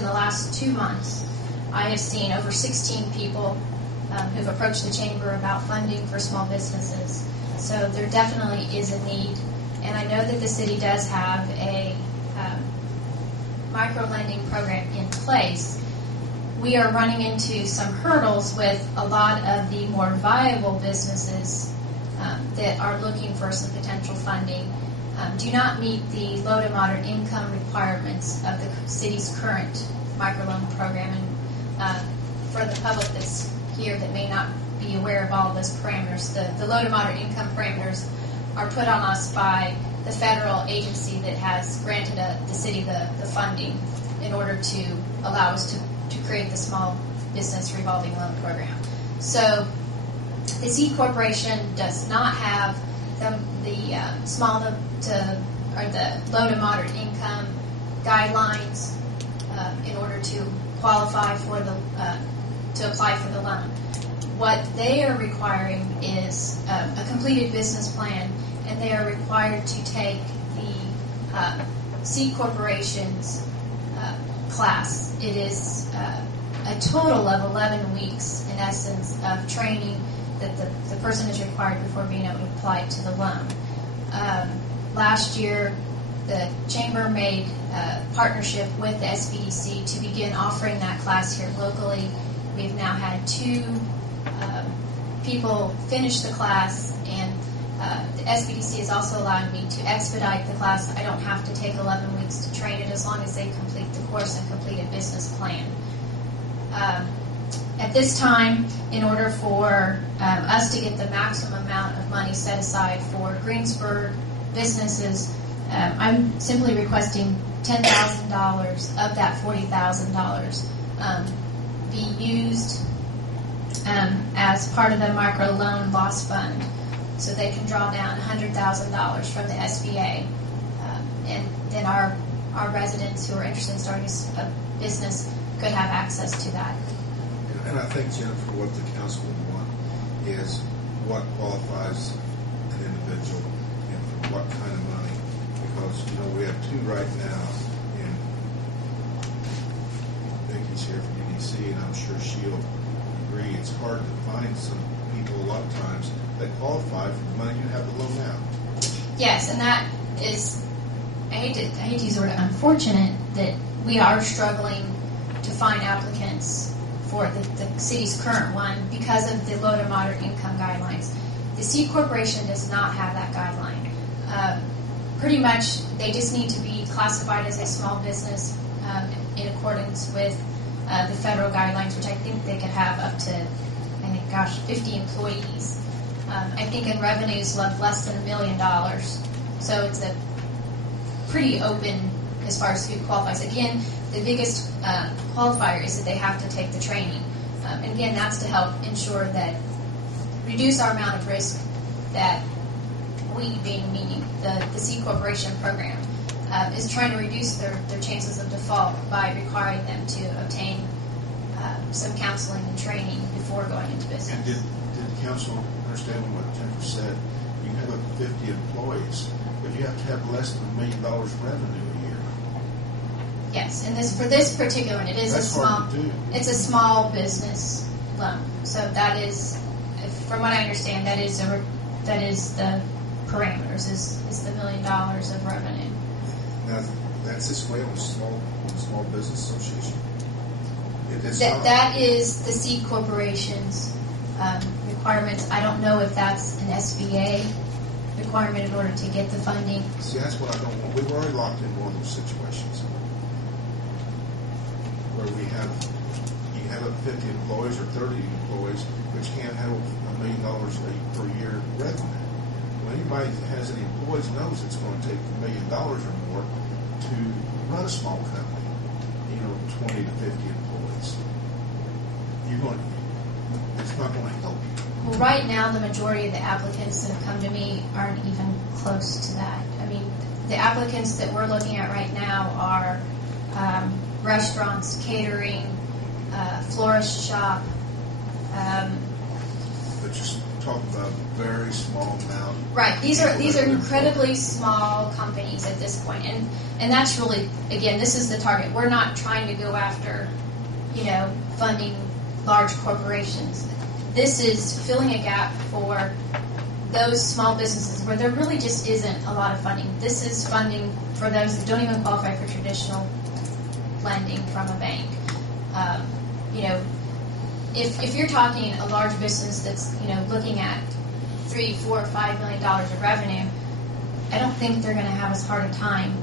in the last 2 months, I have seen over 16 people who've approached the Chamber about funding for small businesses. So there definitely is a need. And I know that the city does have a micro-lending program in place. We are running into some hurdles with a lot of the more viable businesses that are looking for some potential funding. Do not meet the low to moderate income requirements of the city's current microloan program. And for the public that's here that may not be aware of all of those parameters, the low to moderate income parameters are put on us by the federal agency that has granted the city the funding in order to allow us to create the small business revolving loan program. So the C Corporation does not have the small to or the low to moderate income guidelines in order to qualify for to apply for the loan. What they are requiring is a completed business plan, and they are required to take the C Corporation's class. It is a total of 11 weeks, in essence, of training that the person is required before being able to apply to the loan. Last year, the Chamber made a partnership with the SBDC to begin offering that class here locally. We've now had 2 people finish the class, and the SBDC is also allowing me to expedite the class. I don't have to take 11 weeks to train it as long as they complete the course and complete a business plan. At this time, in order for us to get the maximum amount of money set aside for Greensburg businesses, I'm simply requesting $10,000 of that $40,000 be used as part of the micro loan loss fund, so they can draw down $100,000 from the SBA, and then our residents who are interested in starting a business could have access to that. And I think, Jennifer, what the council would want is what qualifies an individual and for what kind of money. Because, we have 2 right now, and Vicky's here from EDC, and I'm sure she'll agree. It's hard to find some people a lot of times that qualify for the money you have to loan out. Yes, and that is, I hate to use the word unfortunate, that we are struggling to find applicants for the city's current one because of the low to moderate income guidelines. The C Corporation does not have that guideline. Pretty much, they just need to be classified as a small business in accordance with the federal guidelines, which I think they could have up to, 50 employees. I think in revenues of less than $1 million. So it's a pretty open as far as who qualifies. Again, the biggest qualifier is that they have to take the training. And again, that's to help ensure that, reduce our amount of risk that we, meaning the C Corporation program, is trying to reduce their chances of default by requiring them to obtain some counseling and training before going into business. And did the council understand what Jennifer said? You have up to 50 employees, but you have to have less than $1 million revenue a year. Yes, and for this particular one, That's hard to do. It's a small business loan. So that is, from what I understand, that is the parameters is the $1 million of revenue. Now, that's this way on the Small Business Association. That is the C Corporation's requirements. I don't know if that's an SBA requirement in order to get the funding. See, that's what I don't want. We've already locked in one of those situations where you have up 50 employees or 30 employees, which can't handle $1 million per year revenue. Well, anybody that has any employees knows it's going to take $1 million or more to run a small company. 20 to 50 employees. It's not going to help you. Well, right now, the majority of the applicants that have come to me aren't even close to that. I mean, the applicants that we're looking at right now are restaurants, catering, florist shop. talking about a very small amount. Right. These are incredibly small companies at this point, and that's really, again, this is the target. We're not trying to go after, funding large corporations. This is filling a gap for those small businesses where there really just isn't a lot of funding. This is funding for those that don't even qualify for traditional lending from a bank. If you're talking a large business that's looking at $3, $4, $5 million of revenue, I don't think they're going to have as hard a time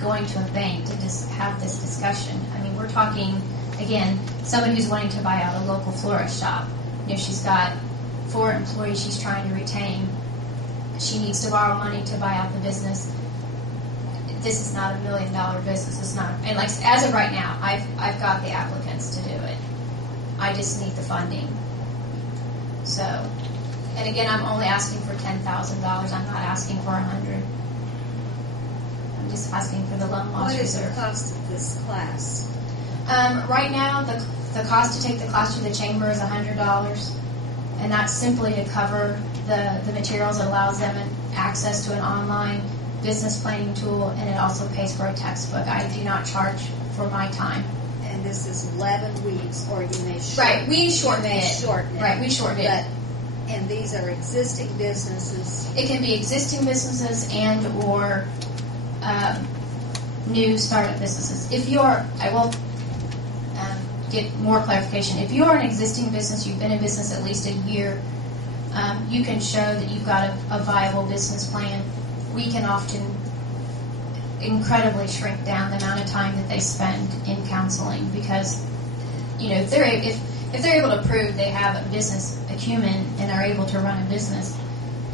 going to a bank to just have this discussion. I mean, we're talking, again, somebody who's wanting to buy out a local florist shop. She's got 4 employees she's trying to retain. She needs to borrow money to buy out the business. This is not $1 million business. It's not, and like as of right now, I've got the applicants to do it. I just need the funding. So, and again, I'm only asking for $10,000. I'm not asking for $100,000. I'm just asking for the loan loss What is reserve. the cost of this class? Right now, the cost to take the class through the chamber is $100, and that's simply to cover the materials. It allows them access to an online business planning tool, and it also pays for a textbook. I do not charge for my time. And this is 11 weeks, or you may shorten Right, we shorten it. shorten it. Right, we shorten it. And these are existing businesses. It can be existing businesses and or new startup businesses. I will get more clarification. If you are an existing business, you've been in business at least a year, you can show that you've got a viable business plan. We can often incredibly shrink down the amount of time that they spend in counseling because, if they're able to prove they have a business acumen and are able to run a business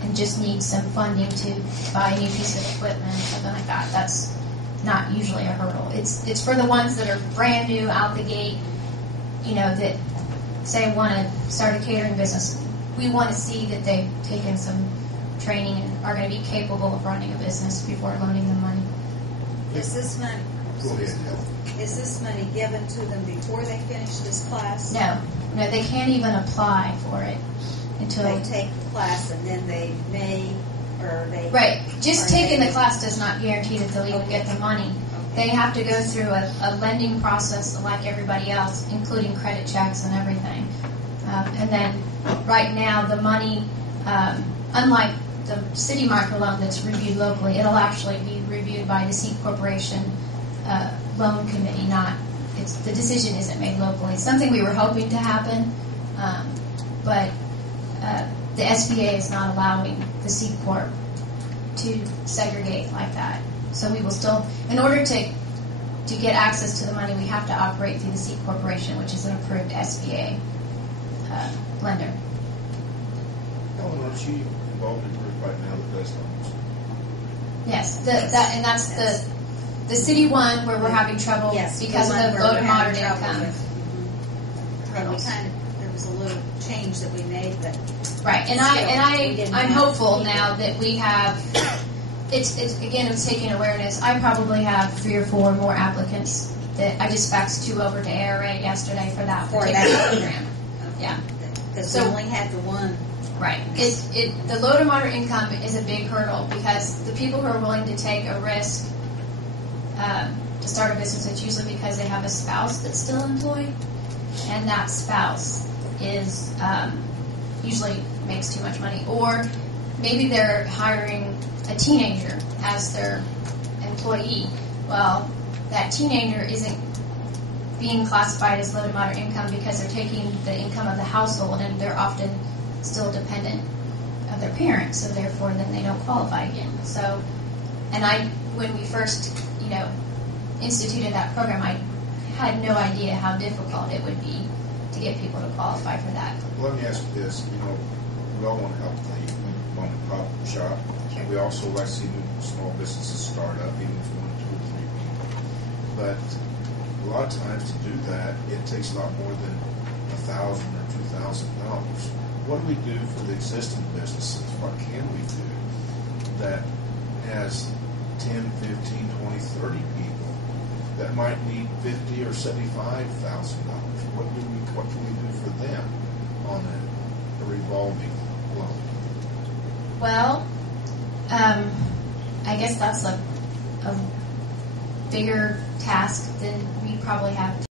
and just need some funding to buy a new piece of equipment or something like that, that's not usually a hurdle. It's for the ones that are brand new out the gate, that say want to start a catering business. We want to see that they've taken some training and are going to be capable of running a business before loaning them money. Is this money? Go ahead, Helen. Is this money given to them before they finish this class? No, they can't even apply for it until They take the class and then they may, or they... Right. Just or taking they- the class does not guarantee that they'll even get the money. They have to go through a lending process like everybody else, including credit checks and everything. And then right now, the money, unlike the city microloan that's reviewed locally, it'll actually be reviewed by the C Corporation loan committee. The decision isn't made locally. It's something we were hoping to happen, but the SBA is not allowing the C Corp to segregate like that. So we will still, in order to get access to the money, we have to operate through the C Corporation, which is an approved SBA lender. Helen, aren't you involved in a group right now that does loans? Yes, that's the city one where we're having trouble Yes, because of one the where low we're to having moderate trouble income. with. And we there was a little change that we made, but Right, and I'm hopeful now that we have. It's taking awareness. I probably have 3 or 4 more applicants that I just faxed 2 over to ARA yesterday for that For particular that. program. Yeah. because So- we only had the one. Right. The low to moderate income is a big hurdle because the people who are willing to take a risk to start a business, it's usually because they have a spouse that's still employed, and that spouse is usually makes too much money, or maybe they're hiring a teenager as their employee. Well, that teenager isn't being classified as low to moderate income because they're taking the income of the household, and they're often still dependent of their parents, so therefore then they don't qualify again. So, and when we first, instituted that program, I had no idea how difficult it would be to get people to qualify for that. Let me ask you this, we all want to help the mom and pop shop. Sure. We also like to see new small businesses start up, even if 1, 2, or 3 people. But a lot of times to do that, it takes a lot more than $1,000 or $2,000. What do we do for the existing businesses? What can we do that has 10, 15, 20, 30 people that might need $50,000 or $75,000? What can we do for them on a revolving flow? Well, I guess that's a bigger task than we probably have